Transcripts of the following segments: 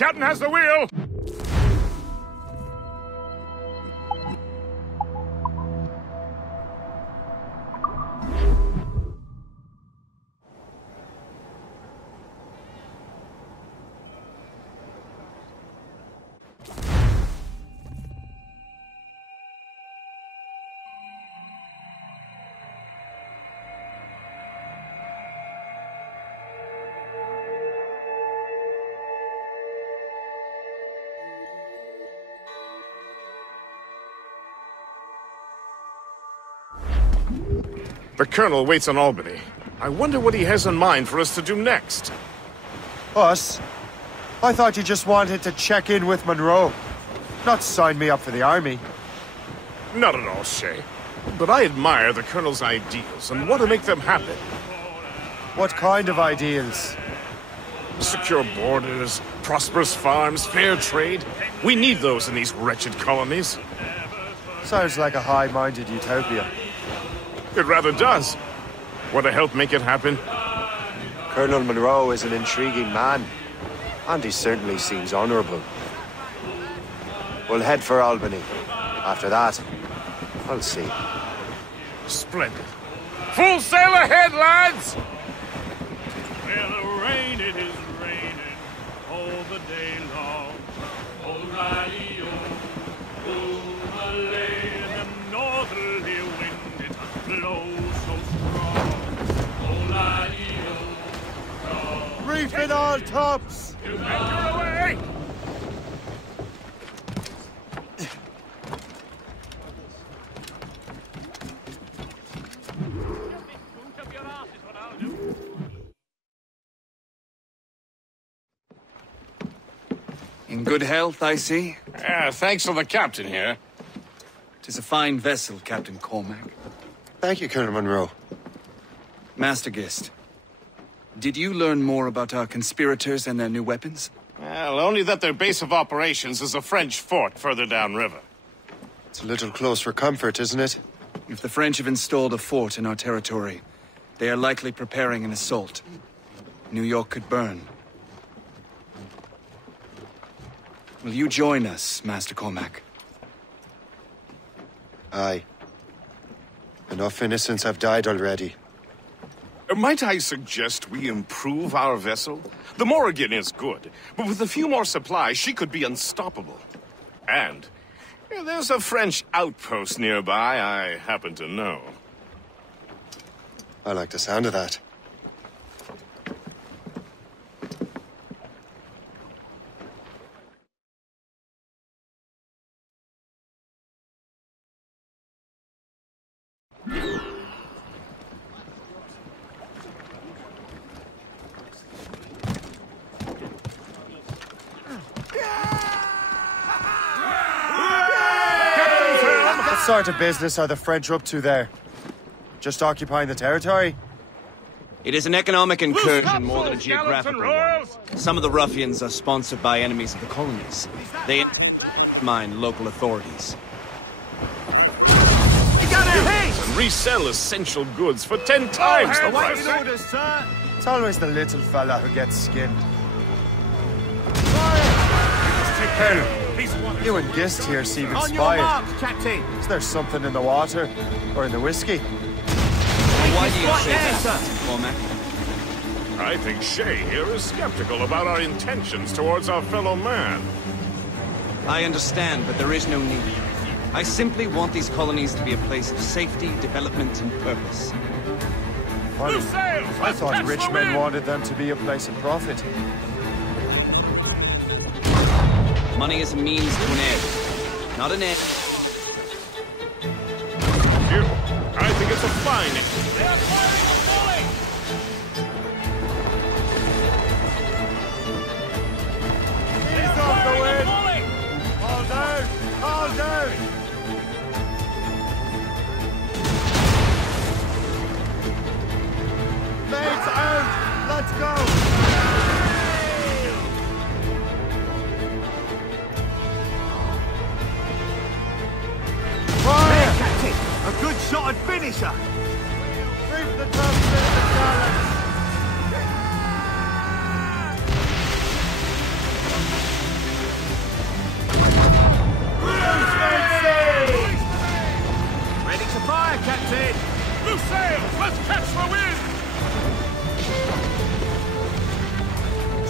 Captain has the wheel! The Colonel waits on Albany. I wonder what he has in mind for us to do next. Us? I thought you just wanted to check in with Monroe. Not sign me up for the army. Not at all, Shay. But I admire the Colonel's ideals and want to make them happen. What kind of ideals? Secure borders, prosperous farms, fair trade. We need those in these wretched colonies. Sounds like a high-minded utopia. It rather does. Want to help make it happen? Colonel Monroe is an intriguing man, and he certainly seems honorable. We'll head for Albany. After that, I'll see. Splendid. Full sail ahead, lads! Well, rain, it is raining all the day long. O'Reilly, the northerly wind, it blows so strong. Reef in all tops! Anchor away! In good health, I see. Thanks to the captain here. 'Tis a fine vessel, Captain Cormac. Thank you, Colonel Monroe. Master Gist, did you learn more about our conspirators and their new weapons? Well, only that their base of operations is a French fort further downriver. It's a little close for comfort, isn't it? If the French have installed a fort in our territory, they are likely preparing an assault. New York could burn. Will you join us, Master Cormac? Aye. Enough innocents have died already. Might I suggest we improve our vessel? The Morrigan is good, but with a few more supplies, she could be unstoppable. And there's a French outpost nearby I happen to know. I like the sound of that. What sort of business are the French up to there? Just occupying the territory? It is an economic incursion more than a geographical one. Some of the ruffians are sponsored by enemies of the colonies. They mine local authorities. And resell essential goods for 10 times the price. It's always the little fella who gets skinned. Colonel, you and Gist here seem inspired. Is there something in the water? Or in the whiskey? Why do you say that, Captain Cormac? I think Shay here is skeptical about our intentions towards our fellow man. I understand, but there is no need. I simply want these colonies to be a place of safety, development, and purpose. Funny. I thought rich men wanted them to be a place of profit. Money is a means to an end, not an end. I think it's a fine. They are firing a volley! He's off the wind! All down! All down! Mates out! Let's go! Fire! A good shot and finisher! Reef the top in the challenge!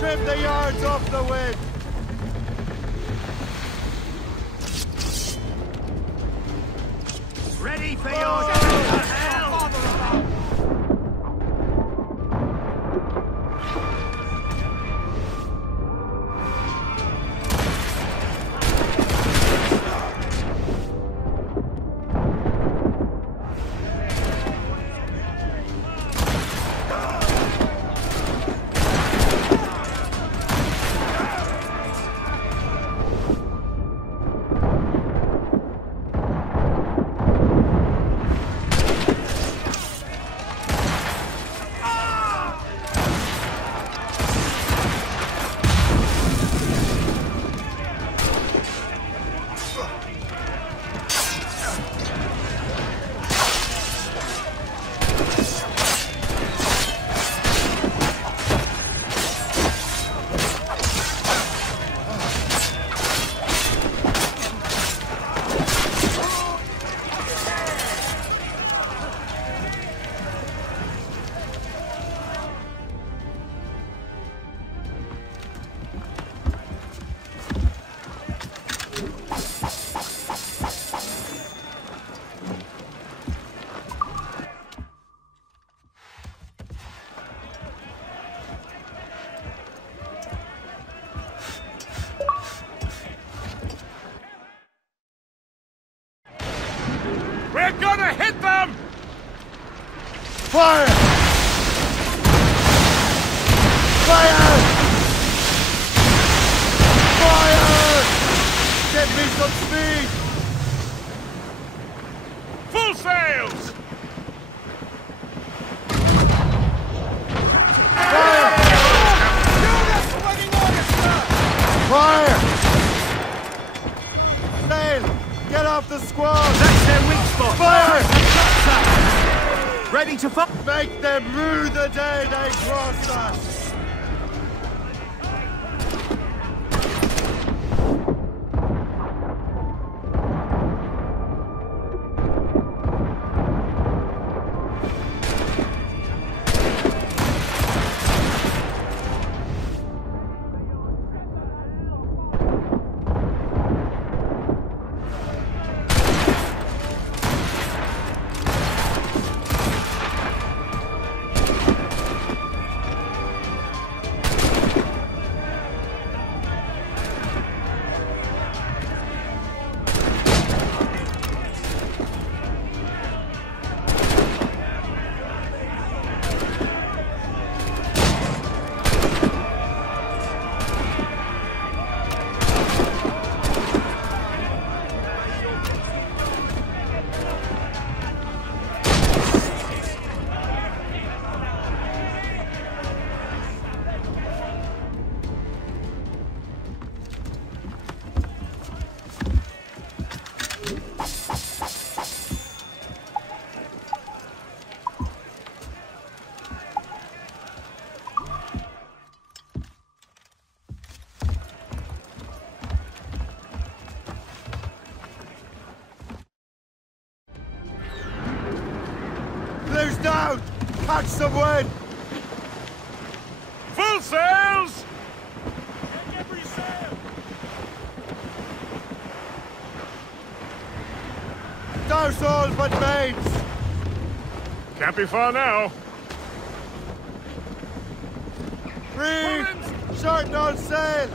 Trim the yards off the wind! Ready for your hell! We're gonna hit them! Fire! Fire! Fire! Get me some speed! Full sails! Fire! Fire! Sail! Get off the squad! That's their weak spot! Fire! Ready to fire! Make them rue the day they crossed us! Blue's down! Catch some wind! Full sails! Check every sail! Douse all but mains! Can't be far now. Reef! Shorten all sail!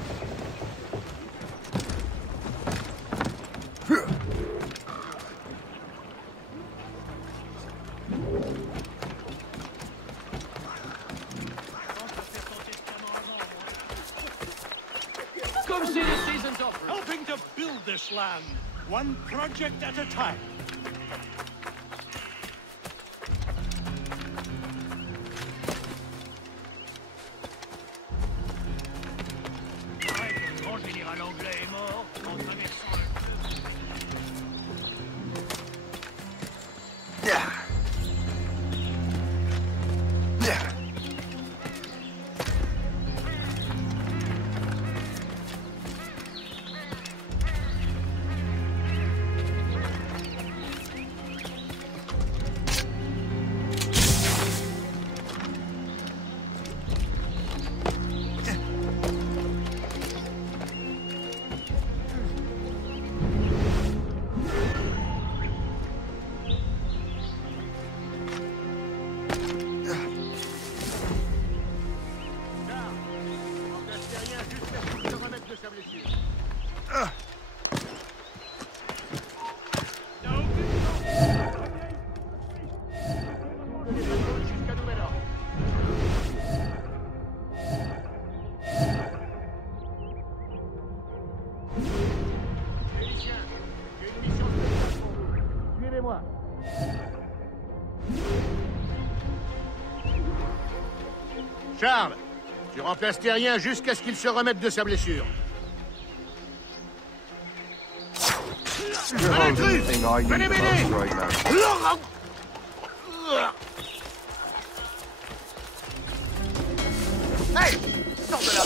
Come see the season's offering. Helping to build this land, one project at a time. jusqu'à ce qu'il se remette de sa blessure. Jusqu'à nouvel ordre. Félicien, j'ai une mission spéciale pour vous. Suivez-moi. Charles, tu remplaces Terrien jusqu'à ce qu'il se remette de sa blessure. Un intrus! Venez m'aider! Hey! Sors de là!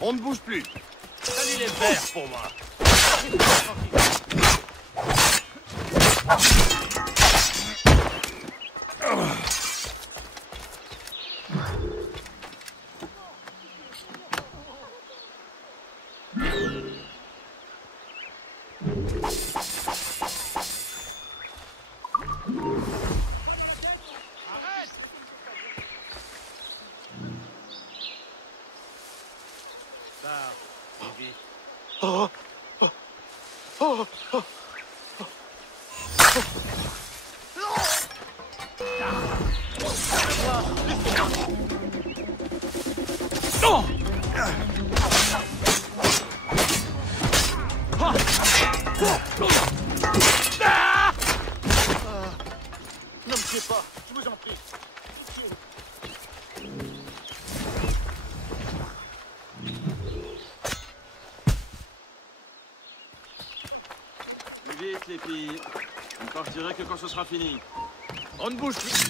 On ne bouge plus. Salut les verts pour moi. Ne me tuez pas, je vous en prie. Plus vite, les filles. On ne partirait que quand ce sera fini. On ne bouge plus.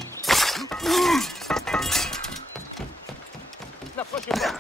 N'approchez pas.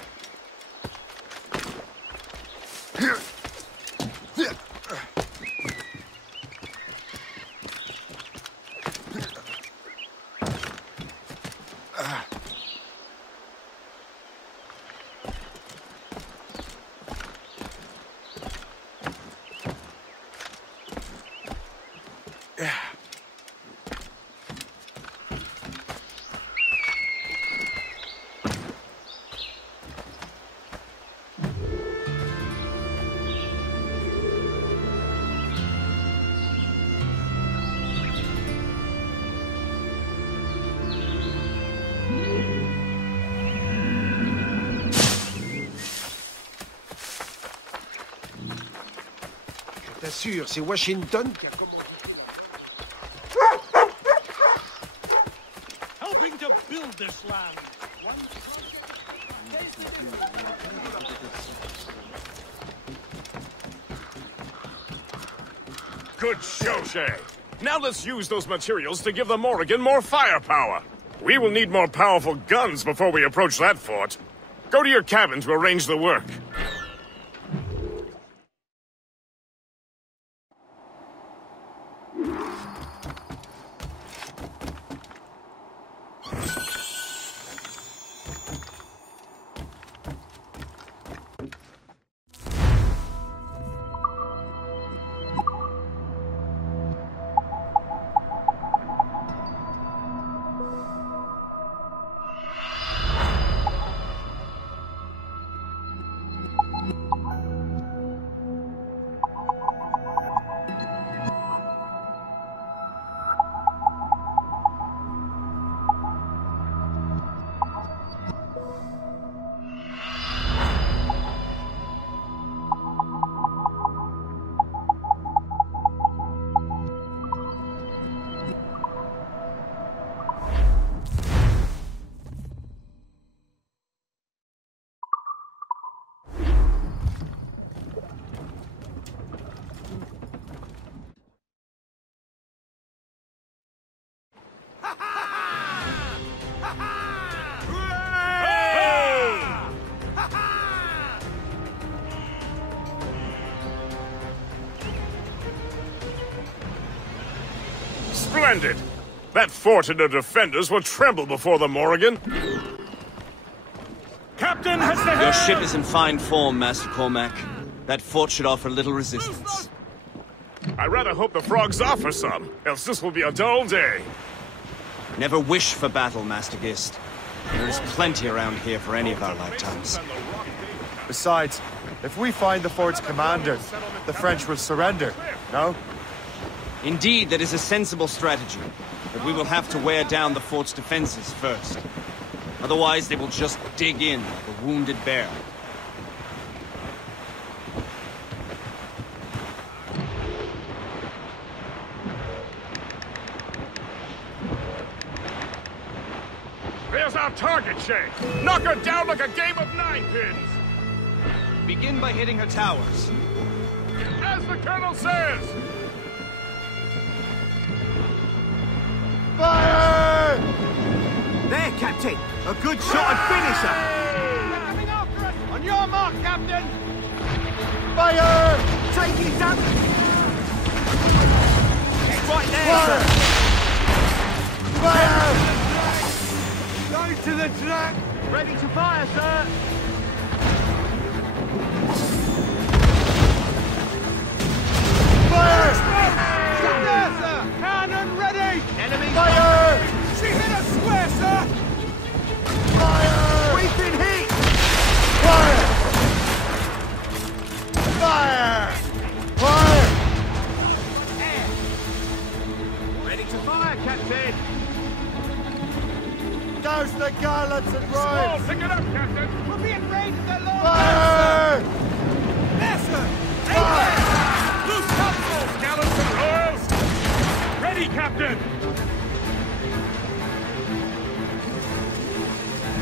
T'assures, c'est Washington qui a commandé. Helping to build this land. Good show, Shay. Now let's use those materials to give the Morrigan more firepower. We will need more powerful guns before we approach that fort. Go to your cabin to arrange the work. Splendid! That fort and the defenders will tremble before the Morrigan. Captain has the Your ship is in fine form, Master Cormac. That fort should offer little resistance. I rather hope the frogs offer some, else this will be a dull day. Never wish for battle, Master Gist. There is plenty around here for any of our lifetimes. Besides, if we find the fort's commander, the French will surrender, no? Indeed, that is a sensible strategy. But we will have to wear down the fort's defenses first. Otherwise, they will just dig in like a wounded bear. There's our target, Shay. Knock her down like a game of ninepins. Begin by hitting her towers. As the Colonel says. Fire! There, Captain! A good shot and finisher! Coming after us! On your mark, Captain! Fire! Take it up! It's right there, Fire! sir! Fire! Go to the track! Ready to fire, sir! Fire! Stop there, sir! Cannon ready! Enemy Fire! She hit us square, sir! Fire! We've been hit! Fire! Fire! Fire! Ready to fire, Captain! Douse the gallants and Oh, royals! pick it up, Captain. We're being raided alone! Fire! There, sir! Fire! Loose topsails, gallants and royals. Ready, Captain.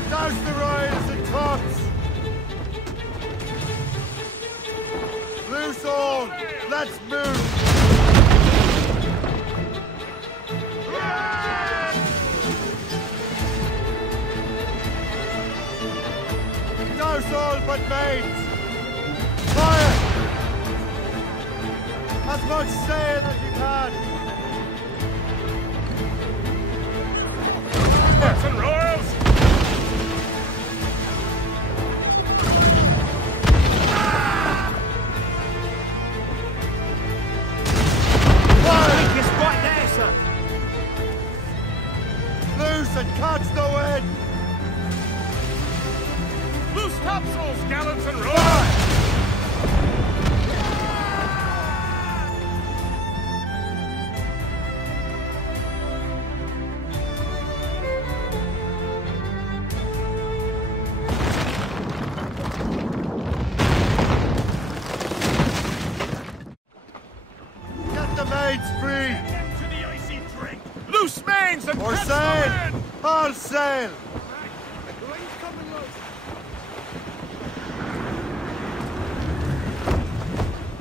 Douse the royals and tops! Loose all! Let's move! Douse all but mates! Fire! As much sail as you can! Gallants and royals. It's right there, sir! Loose and catch the wind! Loose topsails, gallants and royals. Get the mates free! To the icy drink. Loose mains and Or catch sail! the wind. All sail!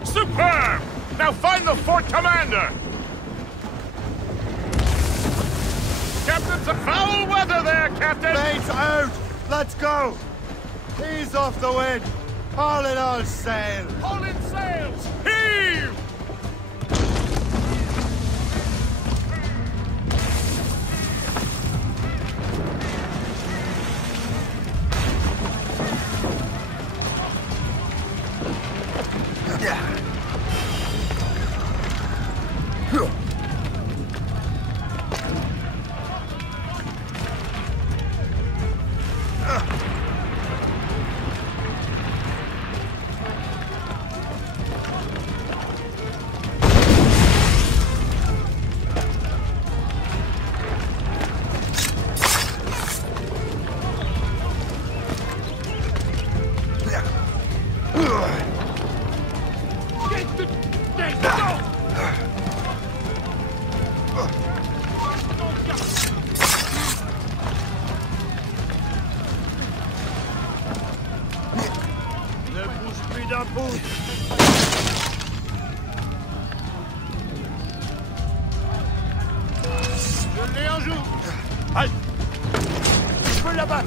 Superb! Now find the fort commander! Captain's a foul weather there, Captain! Mates out! Let's go! Ease off the wind! All in all sail! Haul in sails! Heave! Halt! Je peux l'abattre!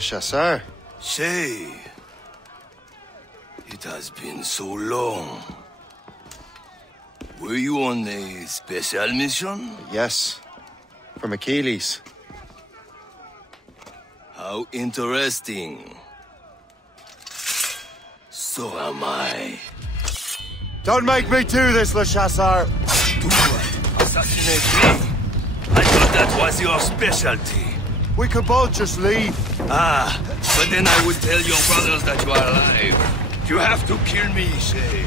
Chasseur. Shay, it has been so long. Were you on a special mission? Yes. From Achilles. How interesting. So am I. Don't make me do this, Le Chasseur! Do what? Assassinate me? I thought that was your specialty. We could both just leave. Ah, but then I would tell your brothers that you are alive. You have to kill me, Shay.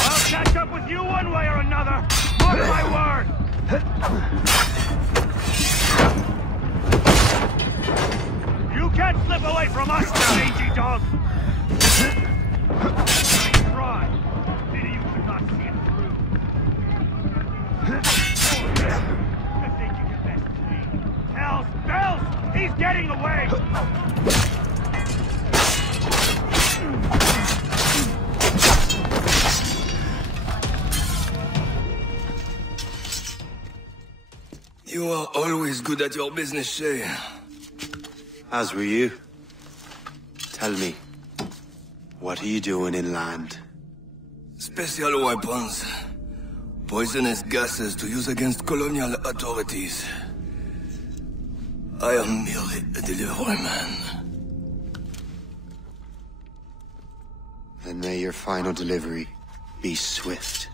I'll catch up with you one way or another! Mark my word! You can't slip away from us, mangy dog! Try. Pity you could not see it through. You think you can best me? Hells bells! He's getting away! You are always good at your business, Shay. As were you. Tell me, what are you doing inland? Special weapons. Poisonous gases to use against colonial authorities. I am merely a delivery man. Then may your final delivery be swift.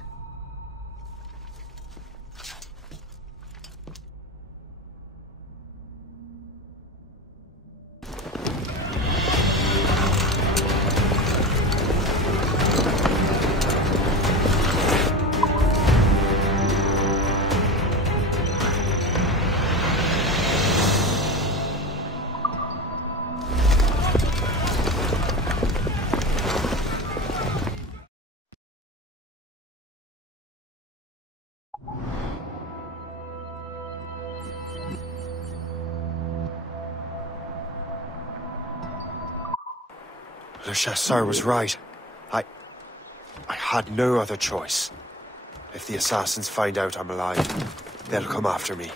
Le Chasseur was right. I had no other choice. If the assassins find out I'm alive, they'll come after me.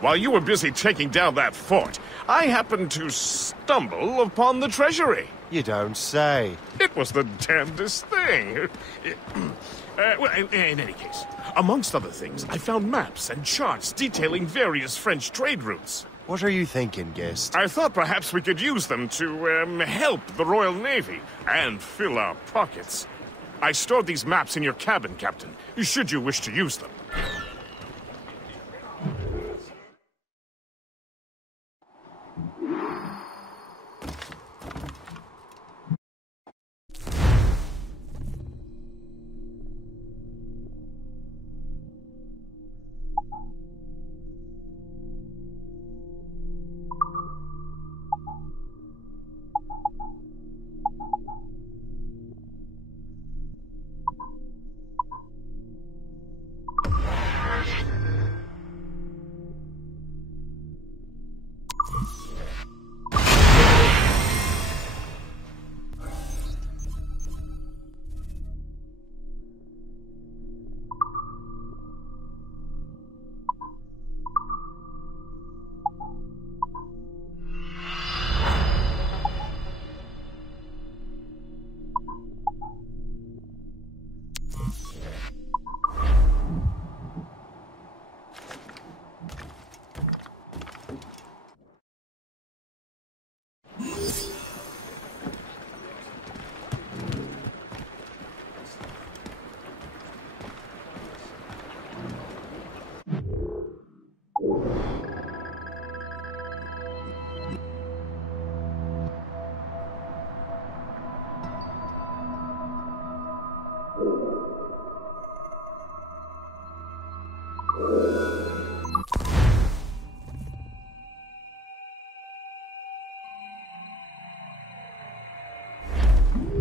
While you were busy taking down that fort, I happened to stumble upon the treasury. You don't say. It was the damnedest thing. Well, in any case, amongst other things, I found maps and charts detailing various French trade routes. What are you thinking, guest? I thought perhaps we could use them to, help the Royal Navy and fill our pockets. I stored these maps in your cabin, Captain, should you wish to use them.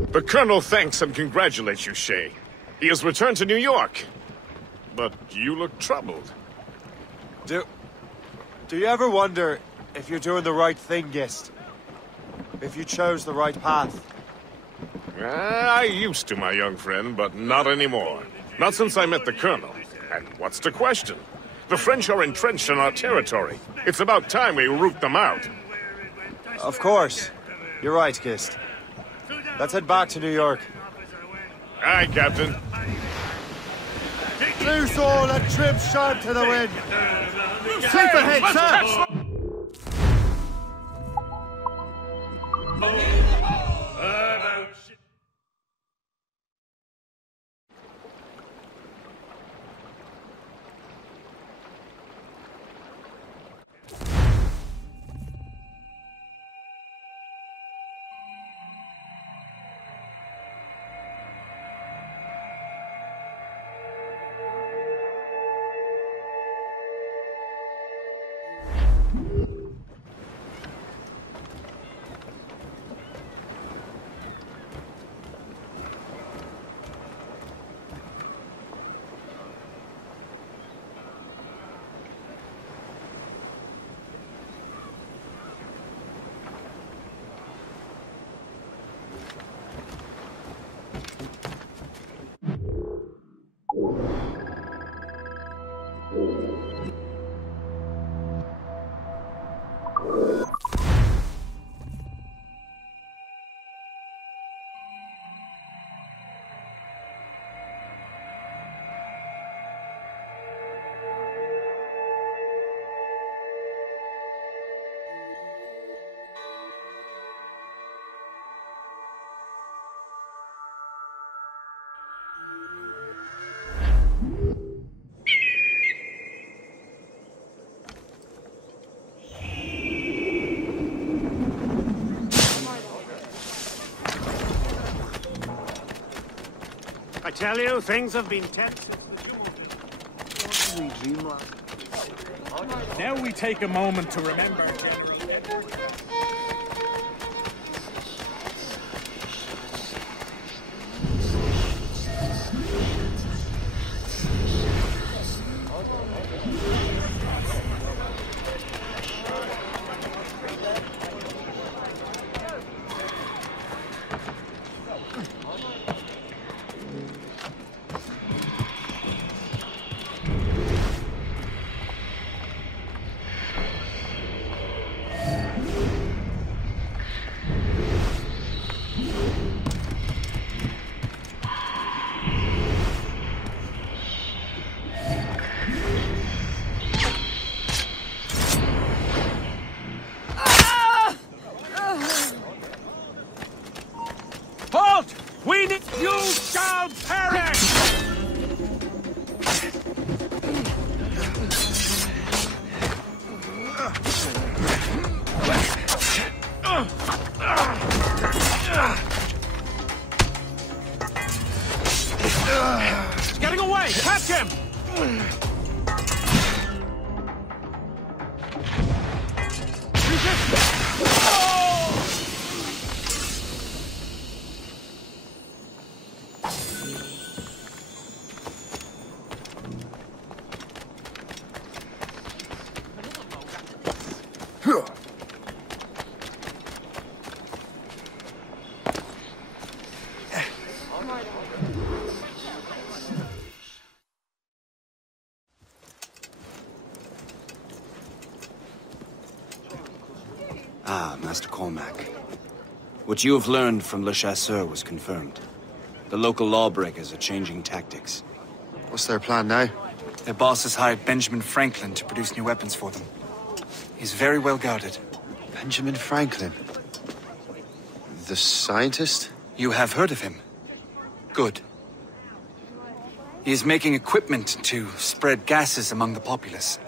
The Colonel thanks and congratulates you, Shay. He has returned to New York. But you look troubled. Do you ever wonder if you're doing the right thing, Gist? If you chose the right path? I used to, my young friend, but not anymore. Not since I met the Colonel. And what's the question? The French are entrenched in our territory. It's about time we root them out. Of course. You're right, Gist. Let's head back to New York. Aye, Captain. Loose all and trim sharp to the wind. Sleep ahead, sir! I tell you, things have been tense since the Jewel. Now we take a moment to remember General Edward. You shall perish! He's getting away! Catch him! Ah, Master Cormac. What you have learned from Le Chasseur was confirmed. The local lawbreakers are changing tactics. What's their plan now? Their boss has hired Benjamin Franklin to produce new weapons for them. He's very well guarded. Benjamin Franklin? The scientist? You have heard of him? Good. He is making equipment to spread gases among the populace.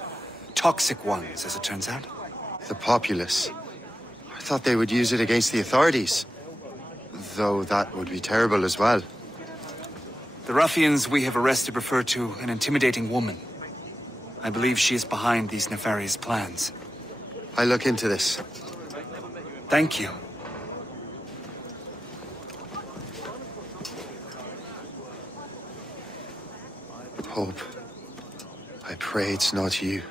Toxic ones, as it turns out. The populace? I thought they would use it against the authorities. Though that would be terrible as well. The ruffians we have arrested refer to an intimidating woman. I believe she is behind these nefarious plans. I'll look into this. Thank you. Hope. I pray it's not you.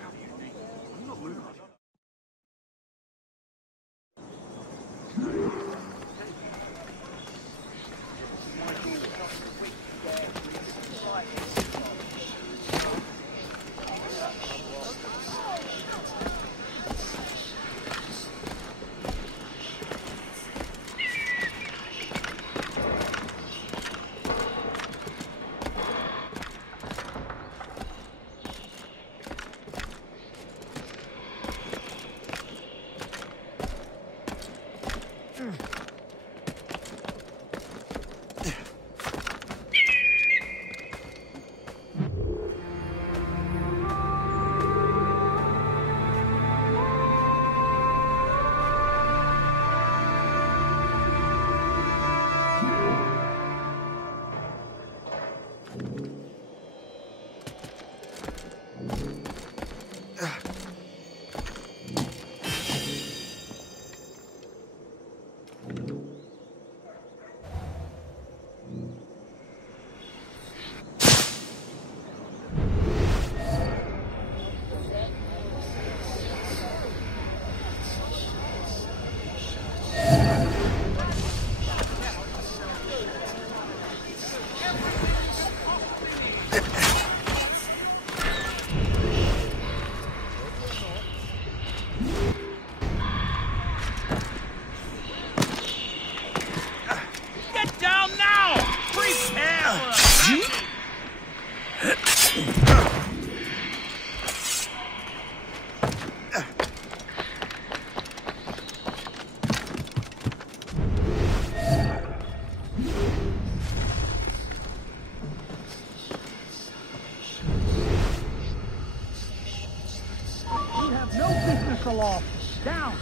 Down!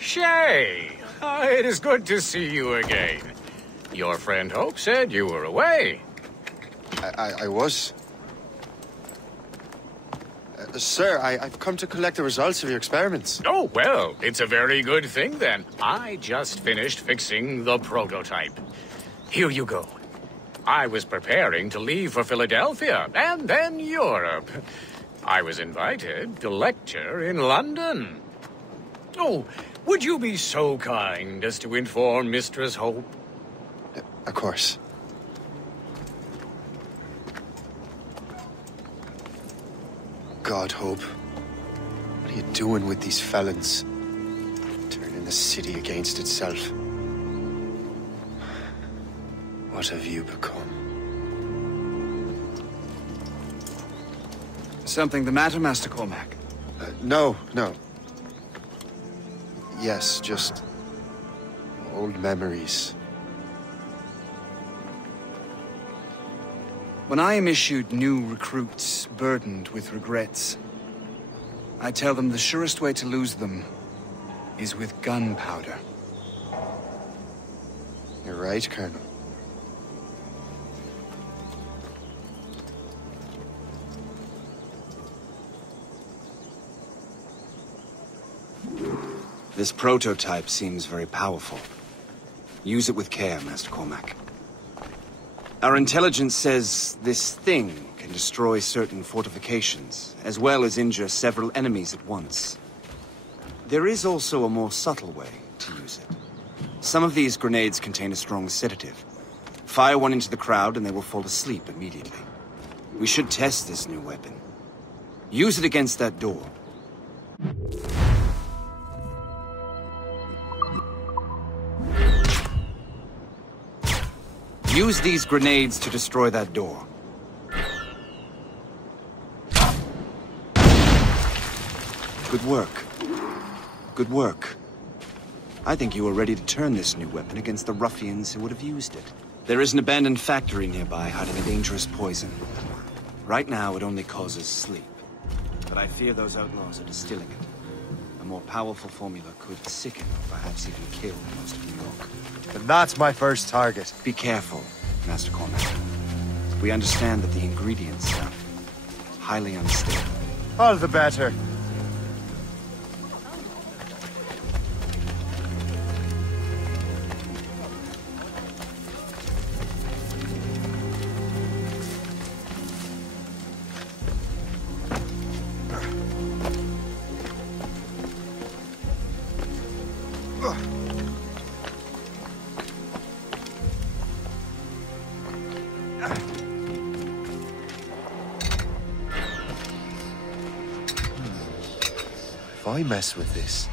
Shay! It is good to see you again. Your friend Hope said you were away. I was. Sir, I've come to collect the results of your experiments. Oh, well, it's a very good thing then. I just finished fixing the prototype. Here you go. I was preparing to leave for Philadelphia and then Europe. I was invited to lecture in London. Oh, would you be so kind as to inform Mistress Hope? Of course. God, Hope. What are you doing with these felons? Turning the city against itself. What have you become? Something the matter, Master Cormac? No. Yes, just old memories. When I am issued new recruits burdened with regrets, I tell them the surest way to lose them is with gunpowder. You're right, Colonel. This prototype seems very powerful. Use it with care, Master Cormac. Our intelligence says this thing can destroy certain fortifications, as well as injure several enemies at once. There is also a more subtle way. to use it. Some of these grenades contain a strong sedative. Fire one into the crowd and they will fall asleep immediately. We should test this new weapon. Use it against that door. Use these grenades to destroy that door. Good work. Good work. I think you are ready to turn this new weapon against the ruffians who would have used it. There is an abandoned factory nearby hiding a dangerous poison. Right now, it only causes sleep. But I fear those outlaws are distilling it. A more powerful formula could sicken or perhaps even kill most of New York. Then that's my first target. Be careful, Master Cormac. We understand that the ingredients are highly unstable. All the better. If I mess with this,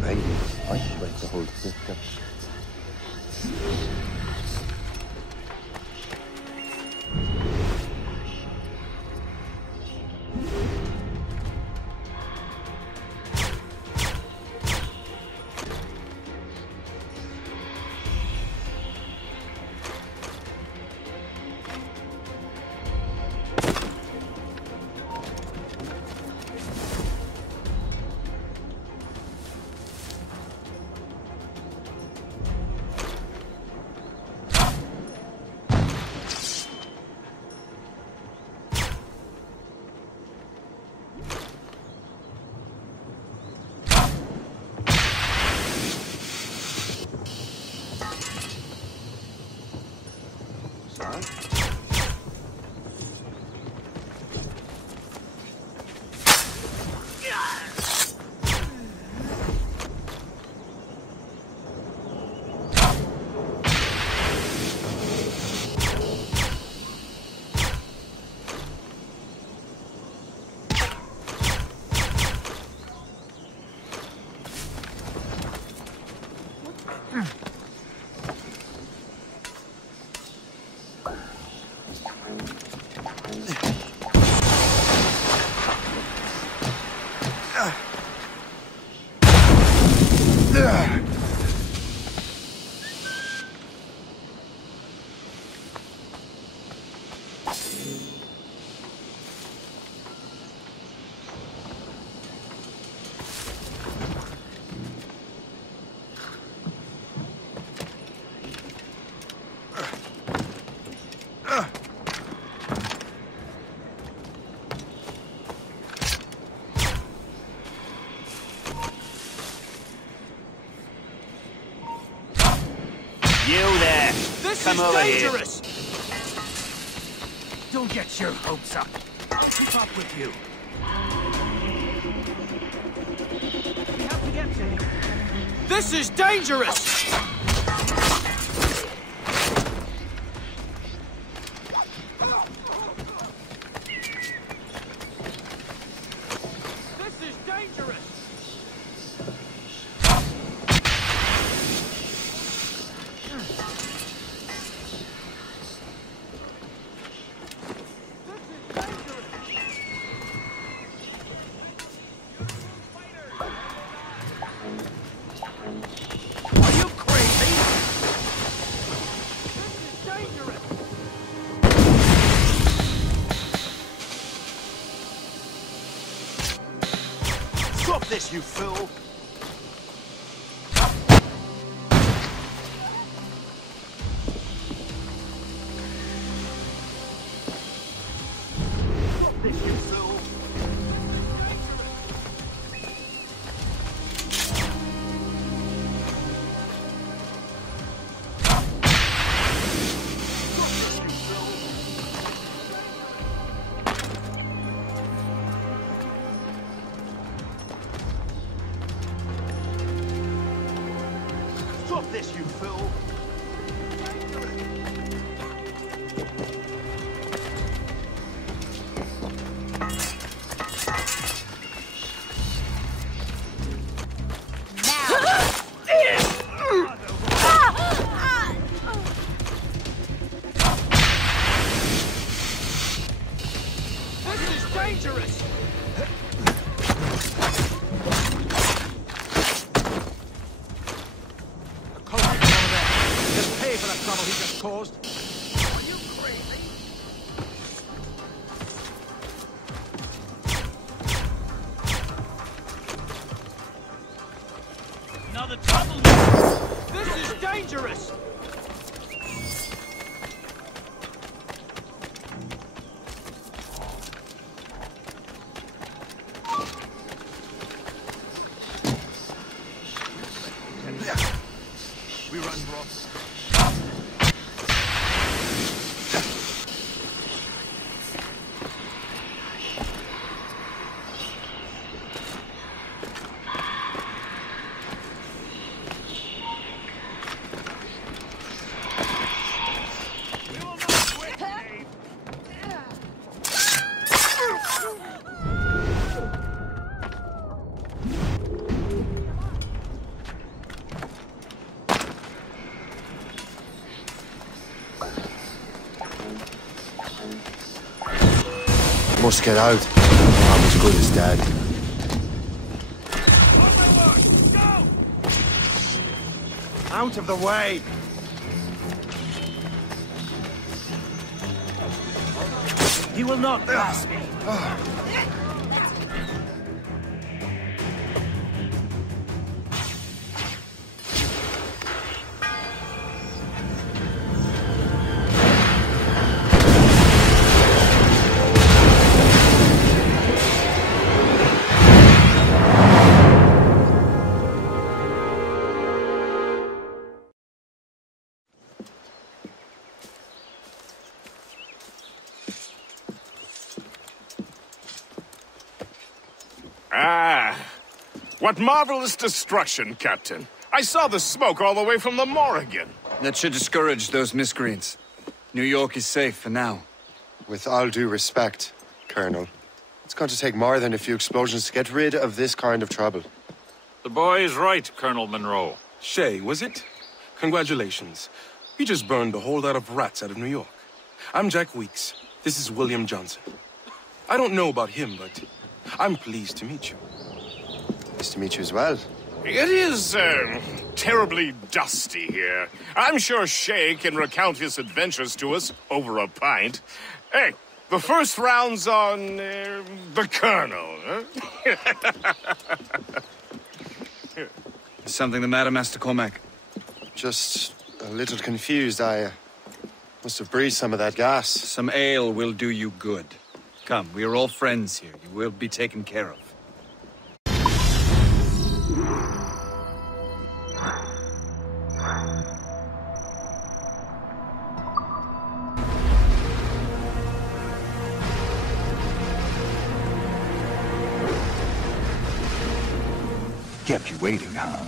maybe I can break the whole system. You there! This Come is over dangerous! Here. Don't get your hopes up. Keep up with you. We have to get to him. This is dangerous! This is dangerous! Stop this, you fool! Stop this, you fool! this, you fool! Another trouble! This is dangerous! We run, bro. Must get out. I'm as good as dead. Out of the way! You will not pass me! Ah, what marvelous destruction, Captain. I saw the smoke all the way from the Morrigan. That should discourage those miscreants. New York is safe for now. With all due respect, Colonel, it's going to take more than a few explosions to get rid of this kind of trouble. The boy is right, Colonel Monroe. Shay, was it? Congratulations. You just burned a whole lot of rats out of New York. I'm Jack Weeks. This is William Johnson. I don't know about him, but I'm pleased to meet you. Nice to meet you as well. It is, terribly dusty here. I'm sure Shay can recount his adventures to us over a pint. Hey, the first round's on, the Colonel, huh? Is something the matter, Master Cormac? Just a little confused. I must have breathed some of that gas. Some ale will do you good. Come, we are all friends here. You will be taken care of. Kept you waiting, huh?